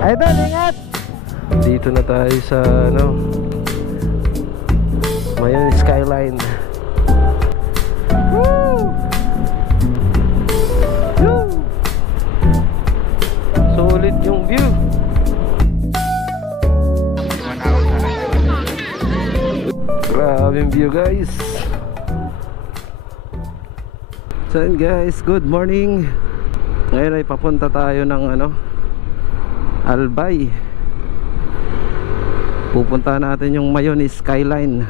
Idol, ingat! Dito na tayo sa Mayon Skyline. Woo! Woo! Sulit yung view. Grabe yung view, guys. So guys, good morning. Ngayon ay papunta tayo ng Albay. Pupunta natin yung Mayon Skyline.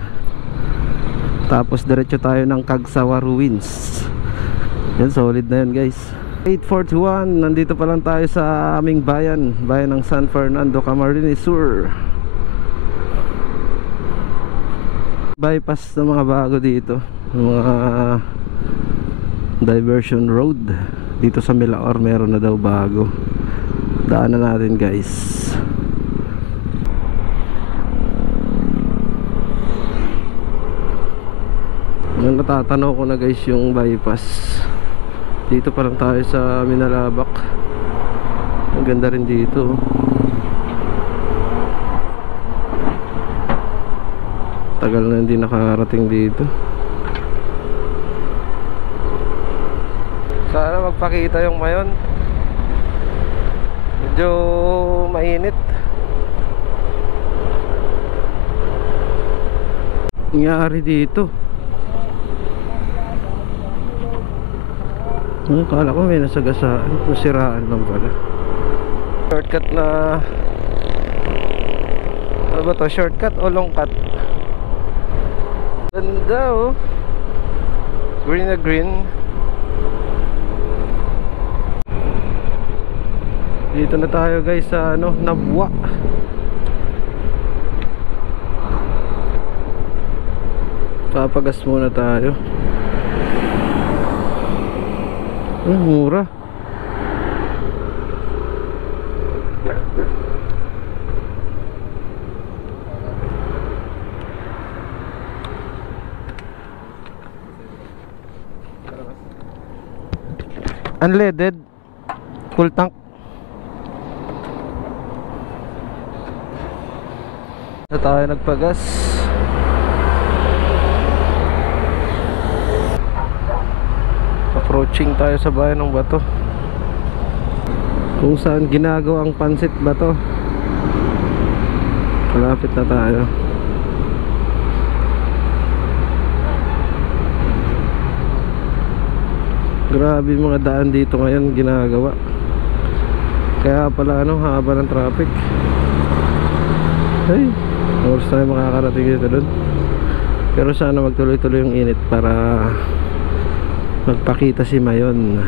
Tapos diretso tayo ng Cagsawa Ruins. Yan, solid na yan, guys. 8:41, nandito pa lang tayo sa aming bayan ng San Fernando, Camarines Sur. Bypass na mga bago dito, mga diversion road. Dito sa Milaor meron na daw bago. Daanan natin, guys. Natatanaw ko na, guys, yung bypass. Dito pa lang tayo sa Minalabak. Ang ganda rin dito. Tagal na hindi nakarating dito. Sana magpakita yung Mayon. Medyo mainit. Nangyari dito. Kala ko may nasagasaan, nasiraan lang pala. Shortcut na. Ano ba to? Shortcut o long cut? Ganda, oh. Green na green. Dito na tayo, guys, sa Nabwa. Papagas muna tayo. Mura. Unleaded, full tank. Na tayo nagpagas. Approaching tayo sa bayan ng Bato, kung saan ginagawang pansit Bato. Malapit na tayo. Grabe yung mga daan dito ngayon ginagawa. Kaya pala haba ng traffic. Ay, oras tayo makakarating dito dun. Pero sana magtuloy-tuloy yung init para magpakita si Mayon.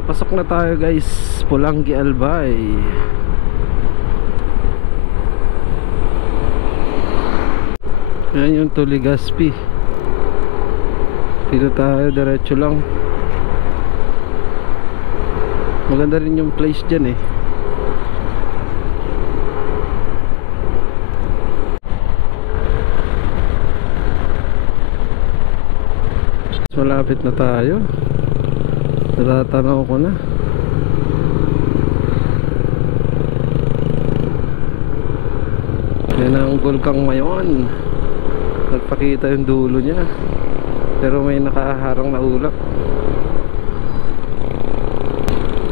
Papasok na tayo, guys. Pulangi, Albay. Yan yung Tuligaspi. Dito tayo, diretso lang. Maganda rin yung place dyan, eh. Malapit na tayo. Natatanaw ko na. Yan ang Bulkang Mayon. Nagpakita yung dulo niya, pero may nakaharang na ulap.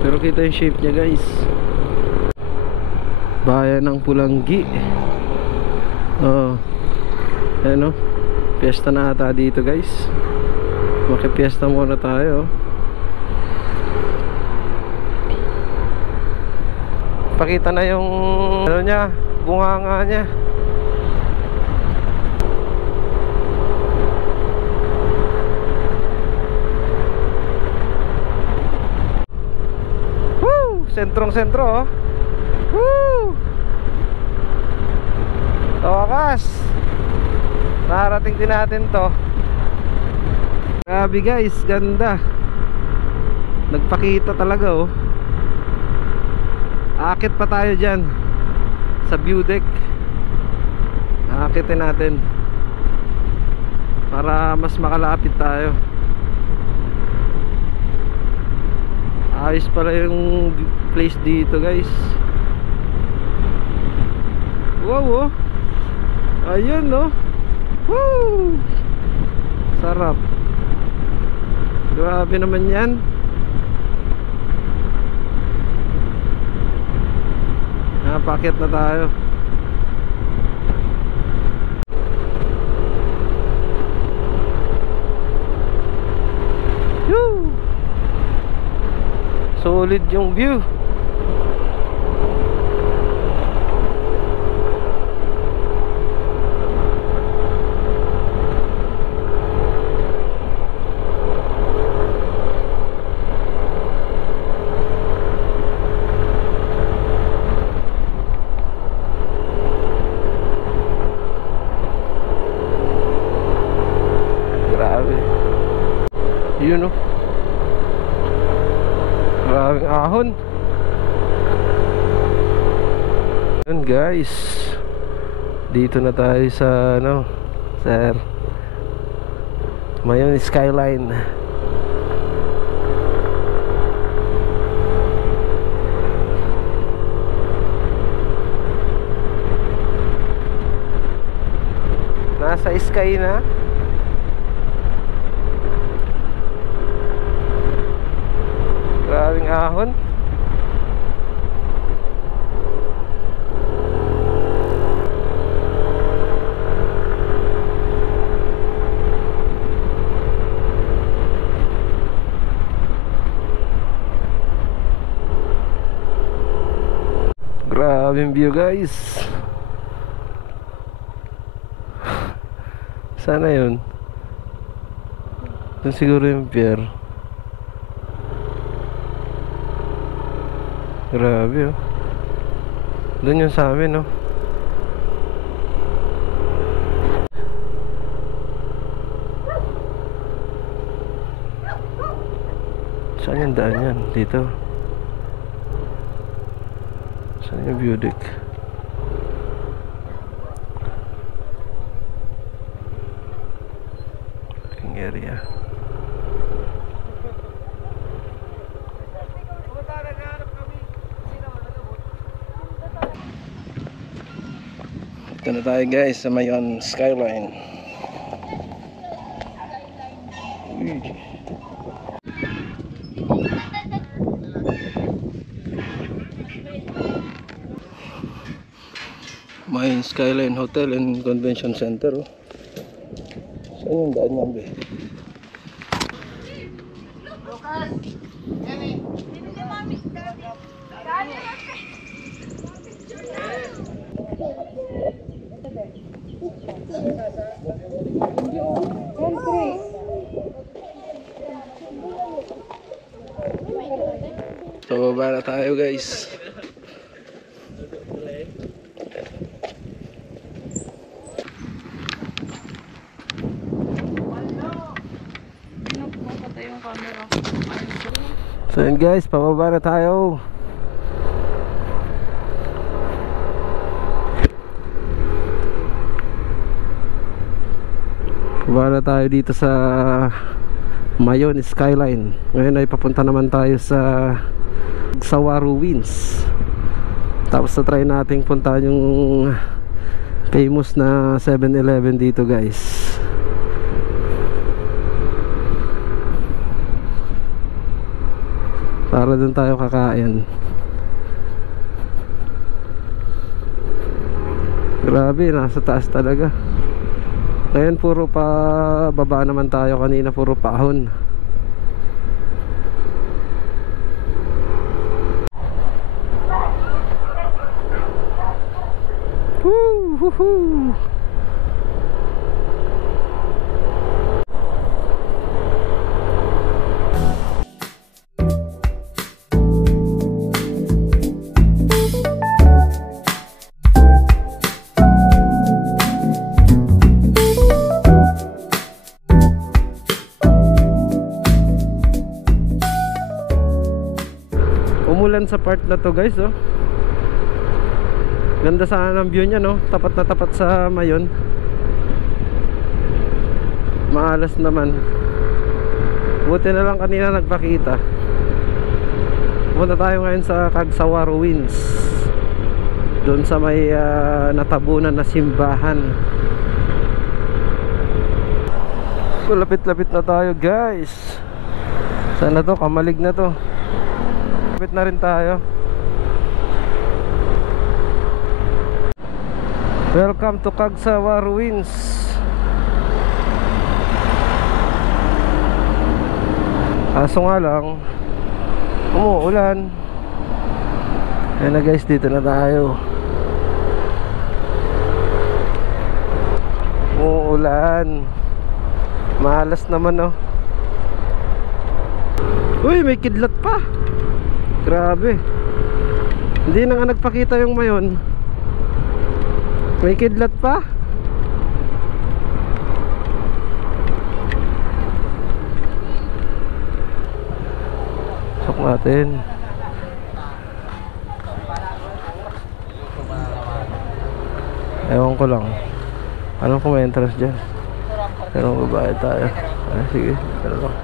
Pero kita yung shape niya, guys. Bayan ng Pulangi. Ayan, piyesta na ata dito, guys. Makipiesta muna tayo. Pakita na yung niya, bunganga niya. Woo! Sentrong-sentro, oh. Woo! Tawakas. Narating din natin to. Grabe, guys, ganda. Nagpakita talaga, oh. Aakit pa tayo dyan sa view deck. Aakitin natin para mas makalapit tayo. Ayos pala yung place dito guys. Wow, oh. Ayun, no. Woo! Sarap. Grabe naman yan. Pakyat na tayo. Woo! Solid yung view. Yun, no. Maraming ahon. Yun guys, dito na tayo sa ano, sir, Mayon Skyline. Nasa sky na. Grabing ahon. Grabing view guys. Sana yun. Doon siguro yung pier. Grabe, oh. Doon yung sa amin, oh. Saan yung daan yan? Dito. Saan yung view deck? Parking area. Ito na tayo guys sa Mayon Skyline. Uy. Mayon Skyline Hotel and Convention Center, oh. Saan yung daan yan, be? So baba na tayo guys. So yun guys, pababa na tayo. Pababa na tayo dito sa Mayon Skyline. Ngayon ay papunta naman tayo sa Kagsawa Ruins. Tapos na try nating puntahan yung famous na 7-Eleven dito guys. Para dun tayo kakain. Grabe, nasa taas talaga. Ngayon puro pa baba naman tayo, kanina puro paahon. Woo, woo, woo. Umulan sa part na to guys, oh. Ganda sana ng view niya, no? Tapat na tapat sa Mayon. Maalas naman. Buti na lang kanina nagpakita. Punta tayo ngayon sa Cagsawa Ruins, doon sa may natabunan na simbahan. Lapit-lapit na tayo guys. Sana to, Kamalig na to. Lapit na rin tayo. Welcome to Cagsawa Ruins. Kaso nga lang, umuulan. Ayan na guys, dito na tayo. Umuulan. Malas naman oh. Uy, may kidlat pa. Grabe. Hindi na nga nagpakita yung mayon. May kidlat pa. Sok natin. Ewan ko lang. Alam ko may entrance dyan. Pero babayad tayo. Sige, pero lang.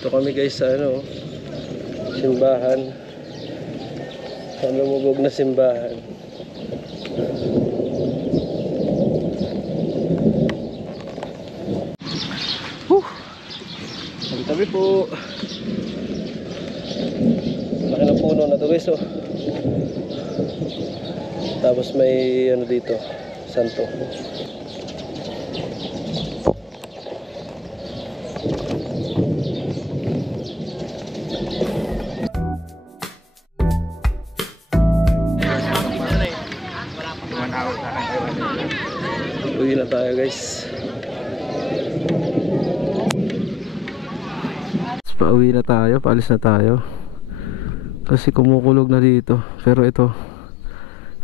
Ito kami guys sa ano, simbahan. Sa lumubog na simbahan. Ang tabi po. Laki ng puno na ito guys oh. Tapos may ano dito, santo. Uwi na tayo guys. Pauwi na tayo, paalis na tayo. Kasi kumukulog na dito. Pero ito,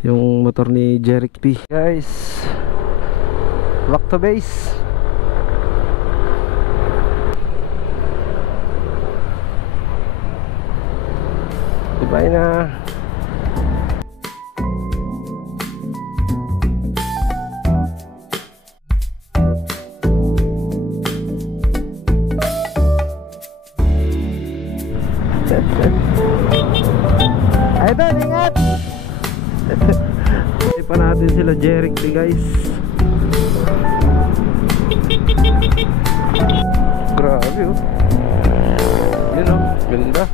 yung motor ni Jeric P. Guys, back to base. Goodbye na. Idol, ingat! Hindi pa natin sila Jeric P guys. Grabe oh. Yun oh, ganda.